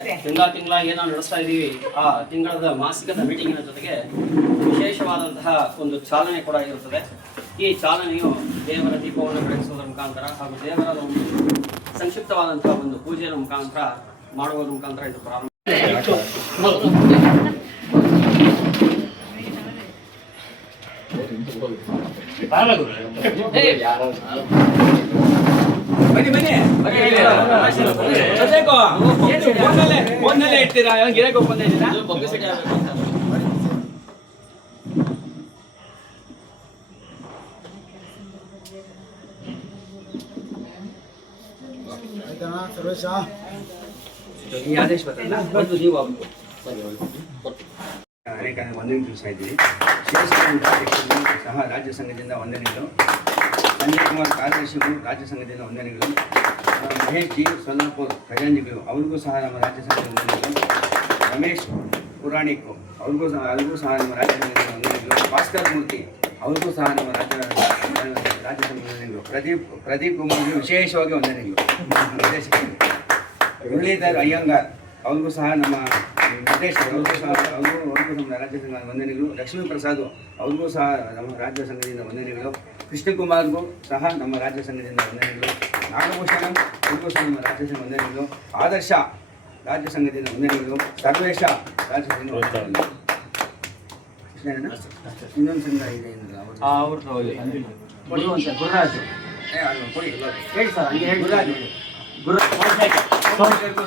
ತಿಂಗಳ ಏನೋ ನಡೆಸ್ತಾ ಇದ್ದೀವಿ. ಆ ತಿಂಗಳದ ಮಾಸಿಕದ ಮೀಟಿಂಗಿನ ಜೊತೆಗೆ ವಿಶೇಷವಾದಂತಹ ಒಂದು ಚಾಲನೆ ಕೂಡ ಇರುತ್ತದೆ. ಈ ಚಾಲನೆಯು ದೇವರ ದೀಪವನ್ನು ಬೆಳಗಿಸುವುದರ ಮುಖಾಂತರ ಹಾಗೂ ದೇವರ ಒಂದು ಸಂಕ್ಷಿಪ್ತವಾದಂತಹ ಒಂದು ಪೂಜೆಯ ಮುಖಾಂತರ ಮಾಡುವುದರ ಮುಖಾಂತರ ಇದು ಪ್ರಾರಂಭ. ಇಡ್ತೀರಾ ಗಿರಕ್ಕೆ ಬಂದಿದ್ದೀರಾ? ಅನೇಕ ವಂದನೆ ತಿಳಿಸ್ತಾ ಇದ್ದೀವಿ. ಸಹ ರಾಜ್ಯ ಸಂಘದಿಂದ ವಂದನೆಗಳು. ಸಂಜಯ್ ಕುಮಾರ್ ಕಾರ್ಯದರ್ಶಿಗಳು ರಾಜ್ಯ ಸಂಘದಿಂದ ವಂದನೆಗಳು. ಮಹೇಶ್ ಜಿ ಸೊಲ್ಲಾಪುರ್ ಖಜಾಂಜಿಗಳು ಅವ್ರಿಗೂ ಸಹ ನಮ್ಮ ರಾಜ್ಯ ಸಂಘದ ವಂದನೆಗಳು. ರಮೇಶ್ ಪುರಾಣಿಕ್ ಅವ್ರಿಗೂ ಸಹ ನಮ್ಮ ರಾಜ್ಯ ಸಂಘದ ವಂದನೆಗಳು. ಭಾಸ್ಕರ್ ಮೂರ್ತಿ ಅವ್ರಿಗೂ ಸಹ ನಮ್ಮ ರಾಜ್ಯ ಸಂಘದ ವಂದನೆಗಳು. ಪ್ರದೀಪ್ ಕುಮಾರ್ಗೆ ವಿಶೇಷವಾಗಿ ವಂದನೆಗಳು. ನಿರ್ದೇಶಕರು ಮುರಳೀಧರ್ ಅಯ್ಯಂಗಾರ್ ಅವ್ರಿಗೂ ಸಹ ನಮ್ಮ ನಿರ್ದೇಶಕರು ಅವ್ರಿಗೂ ನಮ್ಮ ರಾಜ್ಯ ಸಂಘದ ವಂದನೆಗಳು. ಲಕ್ಷ್ಮೀ ಪ್ರಸಾದ್ ಅವ್ರಿಗೂ ಸಹ ನಮ್ಮ ರಾಜ್ಯ ಸಂಘದಿಂದ ವಂದನೆಗಳು. ಕೃಷ್ಣಕುಮಾರ್ಗೂ ಸಹ ನಮ್ಮ ರಾಜ್ಯ ಸಂಘದಿಂದ ವಂದನೆಗಳು. ನಾಗಭೂಷಣಂ ಅವ್ರಿಗೂ ಸಹ ನಮ್ಮ ರಾಜ್ಯ ಸಂಘ ವಂದನೆಗಳು. ಆದರ್ಶ ರಾಜ್ಯ ಸಂಘದಿಂದ ವಂದನೆಗಳು. ಸರ್ವೇಶ ರಾಜ್ಯ ಸಂಘದಿಂದ ವಂದನೆಗಳು. ಇನ್ನೊಂದು ಸಂಘ ಇದೆ ಗುರುರಾಜ್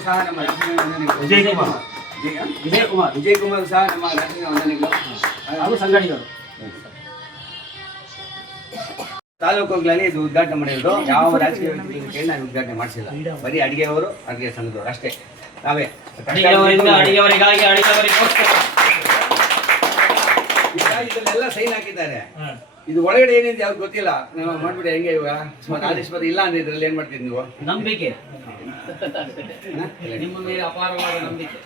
ಸಹ ನಮ್ಮ ರಾಜ್ಯ ವಂದನೆಗಳು. ವಿಜಯ್ ಕುಮಾರ್ ಸಹ ನಮ್ಮ ರಾಜ್ಯ ವಂದನೆಗಳು ಹಾಗೂ ಸಂಘಟಕರು. ತಾಲೂಕುಗಳಲ್ಲಿ ಇದು ಉದ್ಘಾಟನೆ ಮಾಡಿರೋದು. ಯಾವ ರಾಜಕೀಯ ವ್ಯಕ್ತಿಗಳಿಗೆ ನಾನು ಉದ್ಘಾಟನೆ ಮಾಡಿಸಿಲ್ಲ. ಬರೀ ಅಡಿಗೆಯವರು ಅಡಿಗೆ ಸಂಘದವರು ಅಷ್ಟೇ. ನಾವೇ ಇದನ್ನೆಲ್ಲ ಸೈನ್ ಹಾಕಿದ್ದಾರೆ. ಇದು ಒಳಗಡೆ ಏನಿದೆ ಅವ್ರಿಗೆ ಗೊತ್ತಿಲ್ಲ. ನಾವು ಮಾಡ್ಬಿಡಿ ಹೆಂಗೆ ಇವಾಗ ಆದೇಶಪದ ಇಲ್ಲ ಅಂದ್ರೆ ಇದ್ರಲ್ಲಿ ಏನ್ ಮಾಡ್ತೀರಿ ನೀವು? ನಂಬಿಕೆ, ನಿಮ್ಮ ಮೇಲೆ ಅಪಾರವಾದ ನಂಬಿಕೆ.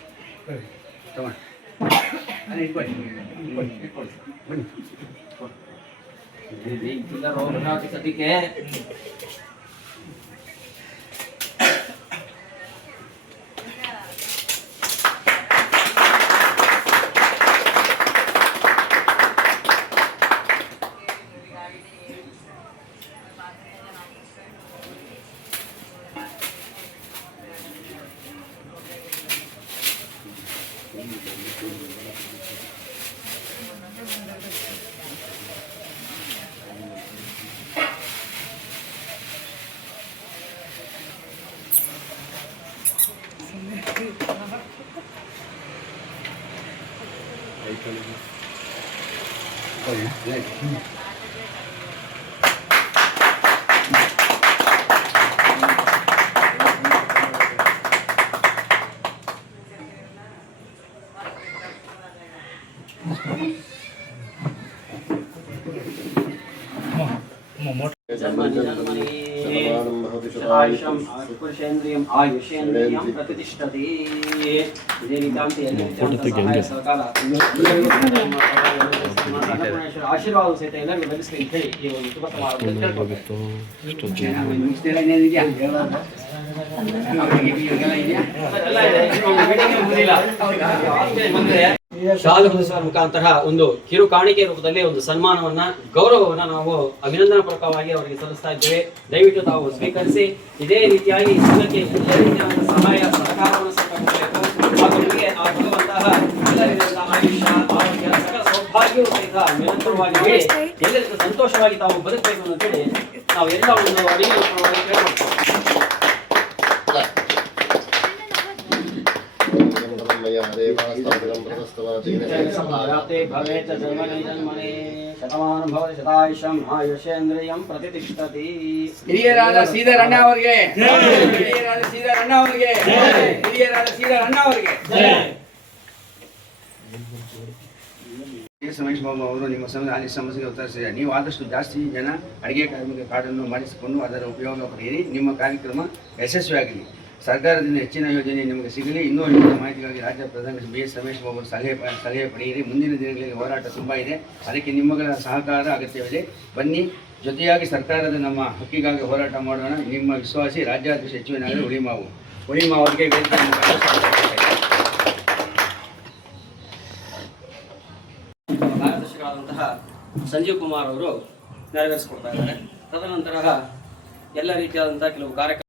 ಸದ್ಯಕ್ಕೆ ಪುರುಷೇಂದ್ರಿಯಂ ಆಯುಷೇಂದ್ರಿಯಂ ಪ್ರತಿಷ್ಠತೆ. ಇದೇ ರೀತಿ ಸರ್ಕಾರ ಆಶೀರ್ವಾದ ಸಹಿತ ಎಲ್ಲರಿಗೂ ಲಭಿಸಲಿ ಅಂತ ಹೇಳಿ ಈ ಒಂದು ಶುಭ ಸಮಾರಂಭ ಶಾಲು ಹೊದಿಸುವ ಮುಖಾಂತರ ಒಂದು ಕಿರು ಕಾಣಿಕೆ ರೂಪದಲ್ಲಿ ಒಂದು ಸನ್ಮಾನವನ್ನ, ಗೌರವವನ್ನ ನಾವು ಅಭಿನಂದನಾ ಪೂರ್ವಕವಾಗಿ ಅವರಿಗೆ ಸಲ್ಲಿಸ್ತಾ ಇದ್ದೇವೆ. ದಯವಿಟ್ಟು ತಾವು ಸ್ವೀಕರಿಸಿ ಇದೇ ರೀತಿಯಾಗಿ ಸಂಘಕ್ಕೆ ಎಲ್ಲ ರೀತಿಯ ಸಹಾಯ ಸಹಕಾರವನ್ನು ಸ್ವೀಕರಿಸಬೇಕು. ಹಾಗೂ ನಿಮಗೆ ಆ ಭಗವಂತಹ ಎಲ್ಲ ರೀತಿಯ ಆಯುಷ್ಯ, ಆರೋಗ್ಯ, ಸಕಲ ಸೌಭಾಗ್ಯವೂ ಸಹಿತ ನಿರಂತರವಾಗಿ ಎಲ್ಲರಿಗೂ ಸಂತೋಷವಾಗಿ ತಾವು ಬದುಕಬೇಕು ಅಂತೇಳಿ ನಾವು ಎಲ್ಲ ಒಂದು ಅಡಿಗೆ ಕೇಳ್ಕೊಳ್ತೇವೆ. ಹಿರಿಯರಾದ ಶ್ರೀಧರ್ ಅಣ್ಣ ಅವರಿಗೆ, ಹಿರಿಯರಾದ ಶ್ರೀಧರ್ ಅಣ್ಣ ಅವರಿಗೆ, ಹಿರಿಯರಾದ ಶ್ರೀಧರ್ ಅಣ್ಣ ಅವರಿಗೆ. ರಮೇಶ್ ಬಾಬು ಅವರು ನಿಮ್ಮ ಸಮಸ್ಯೆಗೆ ಉತ್ತರಿಸಿದ್ದಾರೆ. ನೀವು ಆದಷ್ಟು ಜಾಸ್ತಿ ಜನ ಅಡಿಗೆ ಕಾರ್ಮಿಕ ಕಾರ್ಡನ್ನು ಮಾಡಿಸಿಕೊಂಡು ಅದರ ಉಪಯೋಗ ಪಡೆಯಿರಿ. ನಿಮ್ಮ ಕಾರ್ಯಕ್ರಮ ಯಶಸ್ವಿಯಾಗಲಿ. ಸರ್ಕಾರದಿಂದ ಹೆಚ್ಚಿನ ಯೋಜನೆ ನಿಮಗೆ ಸಿಗಲಿ. ಇನ್ನೂ ಹೆಚ್ಚಿನ ಮಾಹಿತಿಗಾಗಿ ರಾಜ್ಯ ಪ್ರಧಾನಿ BS ರಮೇಶ್ ಬಾಬು ಸಲಹೆ ಪಡೆಯಿರಿ. ಮುಂದಿನ ದಿನಗಳಲ್ಲಿ ಹೋರಾಟ ತುಂಬ ಇದೆ. ಅದಕ್ಕೆ ನಿಮ್ಮಗಳ ಸಹಕಾರ ಅಗತ್ಯವಿದೆ. ಬನ್ನಿ, ಜೊತೆಯಾಗಿ ಸರ್ಕಾರದ ನಮ್ಮ ಹಕ್ಕಿಗಾಗಿ ಹೋರಾಟ ಮಾಡೋಣ. ನಿಮ್ಮ ವಿಶ್ವಾಸಿ ರಾಜ್ಯಾಧ್ಯಕ್ಷ ಹೆಚ್ಚುವಿನಾಗಲಿ ಉಳಿಮಾವು. ಉಳಿಮಾ ಅವರಿಗೆ ವೇದಿಕೆ ಮಾರ್ಗದರ್ಶಕರಾದಂತಹ ಸಂಜೀವ್ ಕುಮಾರ್ ಅವರು ನೆರವೇರಿಸಿಕೊಡ್ತಾ ಇದ್ದಾರೆ. ತದನಂತರ ಎಲ್ಲ ರೀತಿಯಾದಂತಹ ಕೆಲವು ಕಾರ್ಯಕ್ರಮ